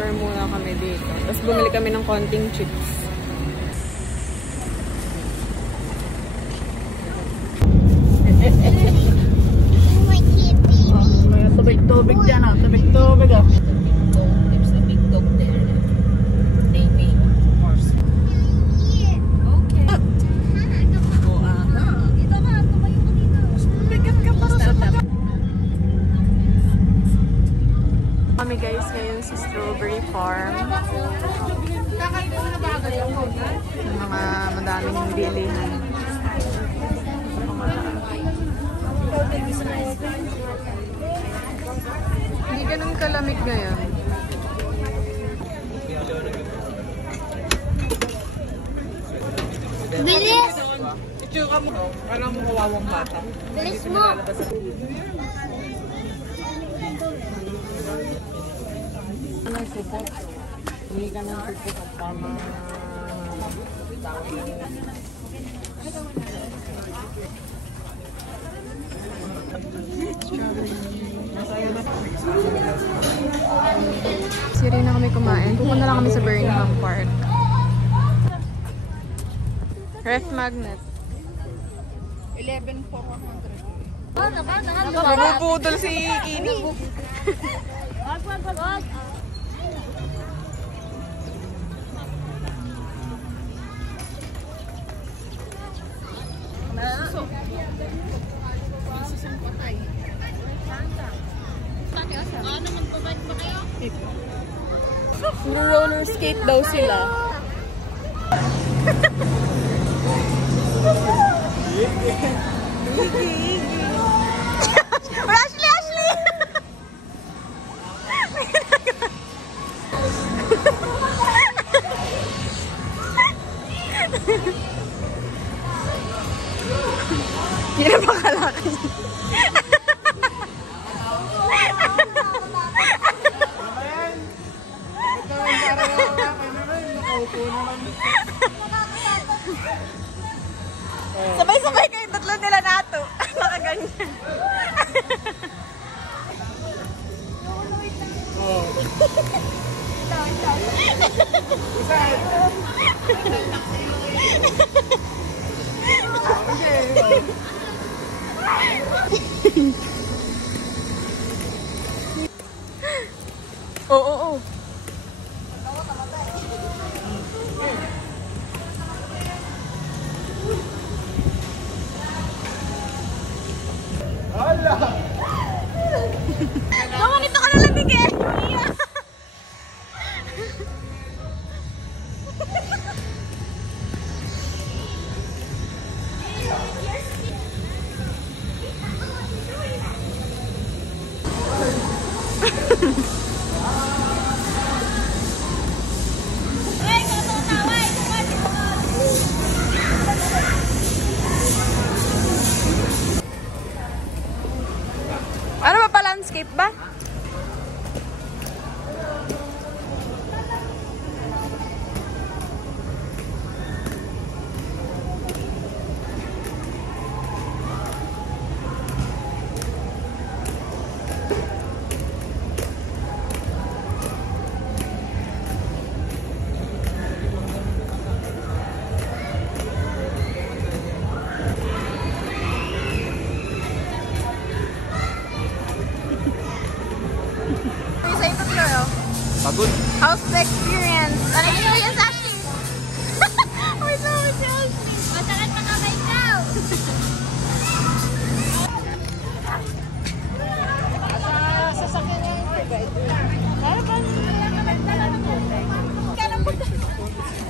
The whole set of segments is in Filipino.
Nag-stopover muna kami dito. Tapos bumili kami ng konting chips. May tubig-tubig dyan ah. Tubig-tubig ah. There's a big dog there. Baby. Horse. Okay. Oh, dito ka. Tumayo ka dito. Bigat ka para sa taga. Kami guys ngayon sa strawberry farm. Yung mga madaming bilihan. Hindi ganun kalamig ngayon. Bilis! Itsura mo. Alam mo kawawang bata. Bilis mo! Anong support? Hindi ka ng support at tama. Siri na kami kumain. Pupunta na kami sa Birmingham Park. Ref magnet. 11,400. Mabuputol si Kini. Wag. Roller skate daw sila. Ashley! Hindi na pakalakad. Sabay-sabay kayo, tatlo nila nato. Nakaganyan. Oo. Mamanito ka na lang, Miguel! Ano ba pa, landscape ba? Pagod. How's the experience? Ano yung experience, Ashley? Wait lang, si Ashley. Masakit pa ka kayo daw! Sa sasakyan niya yung guide. Para ba?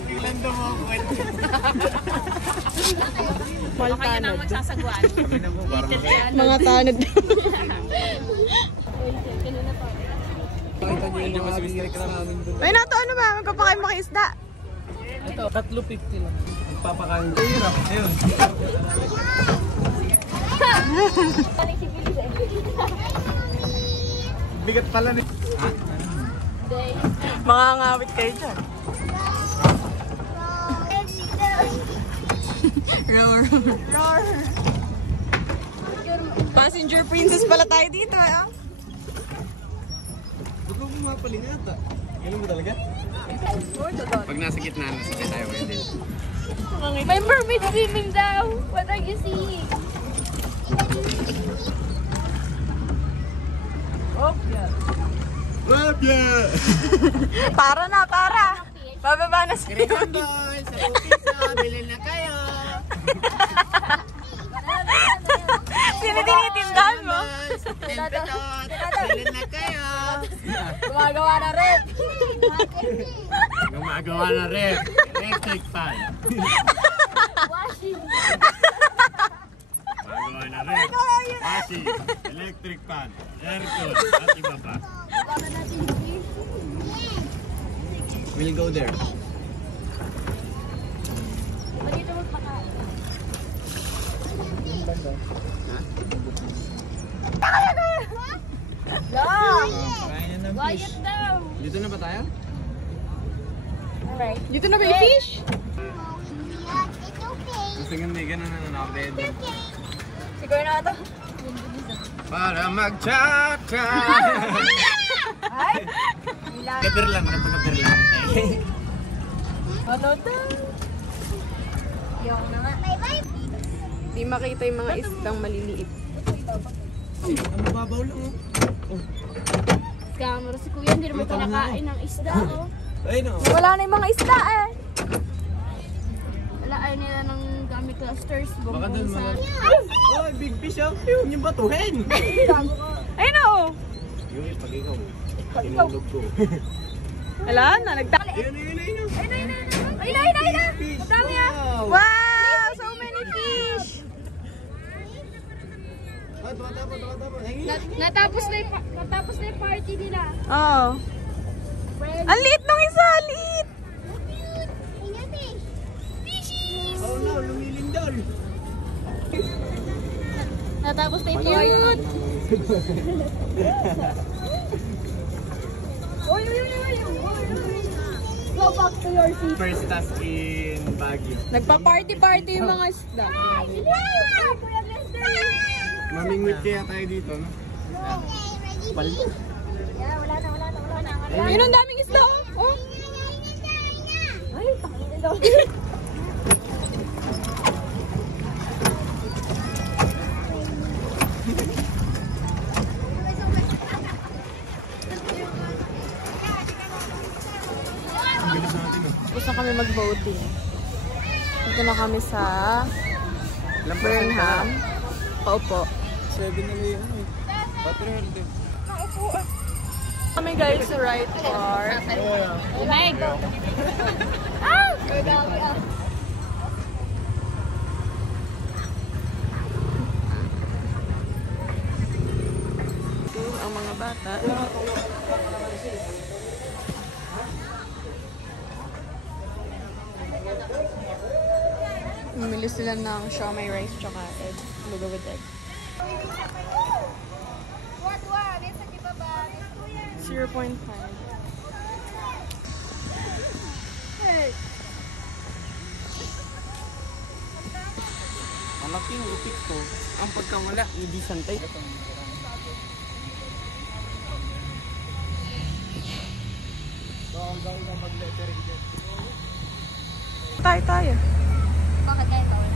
Ilan daw mo ang kwento? Baka yun ang magsasagwan. Mga tanod. Ay, nato ano ba? Magpapakain mo kay isda. Ito, 350 lang. Magpapakain. Hirap. Ayun. Bigat pala ni. Mga ngawit kayo dyan. Roar. Passenger princess pala tayo dito. Huwag mo mapaling ata. Ganun mo talaga? Pag nasa gitna na, sabay tayo pwede. May mermaid swimming daw. What are you seeing? Para na, para. Bababa na si Kirisan boys, sa pupisa, bilhin na kayo. Sino tinitindahan mo? Sa tempetot, bilhin na kayo. Gumagawa na rin. Gumagawa na rin. Electric fan. Washing. Gumagawa na rin. Washing, electric fan, aircon, at iba pa. We'll go there. Dito magpakain. Kain na ng fish. Quiet daw. Dito na ba tayo? Alright. Dito na ba yung fish? Gusto nga hindi ganun na nakabed. Siguro na ito. Para mag-cha-cha! Ay! Kapir lang, kapir lang. Ano to? Yung na nga. Di makita yung mga isdang maliliit. Ang babaw lang oh. Camera si Kuya, hindi naman kinakain ng isda. Oh. Ay no. Wala na yung mga isda eh. Wala ayaw nila ng gamit clusters. Baka dun Bumbong mga... sa... Oh, big fish oh. Yun yung batuhin. Ay no! Yung pag ikaw. Tinulog ko. Wala na, nagtali. Ayun. Ay na! Fish. Madami ah! Wow! So many fish! Ah, tumatama. Ayun. Natapos na yung party nila. Oo. Ang liit nung isa, liit! Oh no, lumilindol. Natapos na yung party. Go back to your seat. First task in Baguio. Nagpa-party-party yung mga isda. Mamingwit kaya tayo dito, no? Palito. Wala na. Yun ang daming isda, oh! Ay, takin daw. Gusto kami mag-voting. Dito na kami sa Burnham. Paupo. 7 na lang eh. Patrol din. Kami guys sa right car. Meg! Ang mga bata. Bumili sila ng siomai rice tsaka egg. Lugo with egg. 0.5. Malaki yung upik ko. Ang pagkamala, hindi santay. Tayo. Bakit kayo tawin?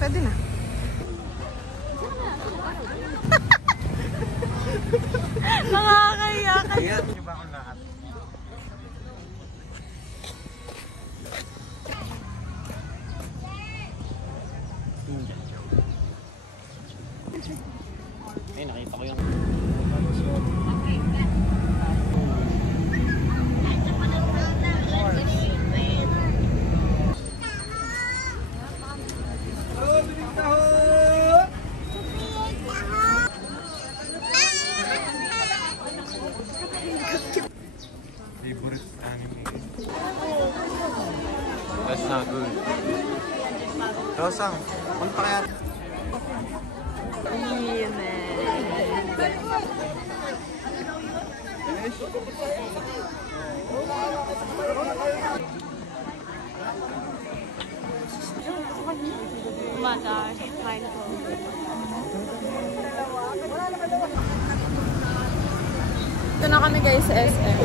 Pwede na. Nakakaya ka. Kaya, di ba ako lahat? Ay, nakita ko yung... Favorite anime. That's not good. Rosang, punta kaya. Mata, kain ko. Ito na kami guys sa SM.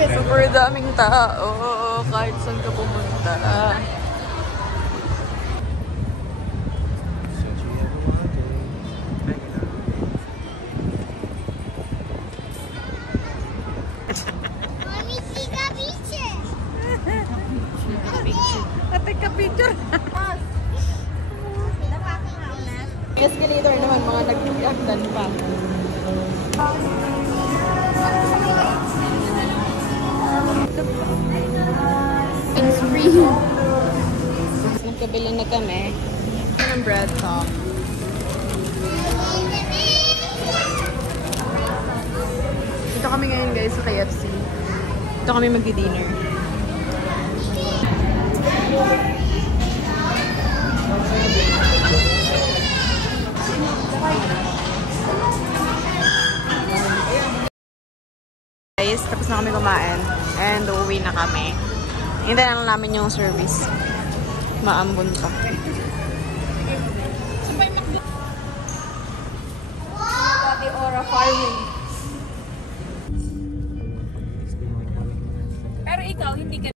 Super daming tao. Kahit saan ka pumunta. Mommy, chica biche. Ate ka picture. Escalator naman, mga nag-actan pa. It's free. Nagkabili na kami ng bread talk. Dito kami ngayon guys sa KFC. Dito kami magdi-dinner. Guys, tapos na kami kumain and uuwi na kami. Hintayin lang namin yung service. Maambon pa. Ora farming. Pero ikaw, hindi ka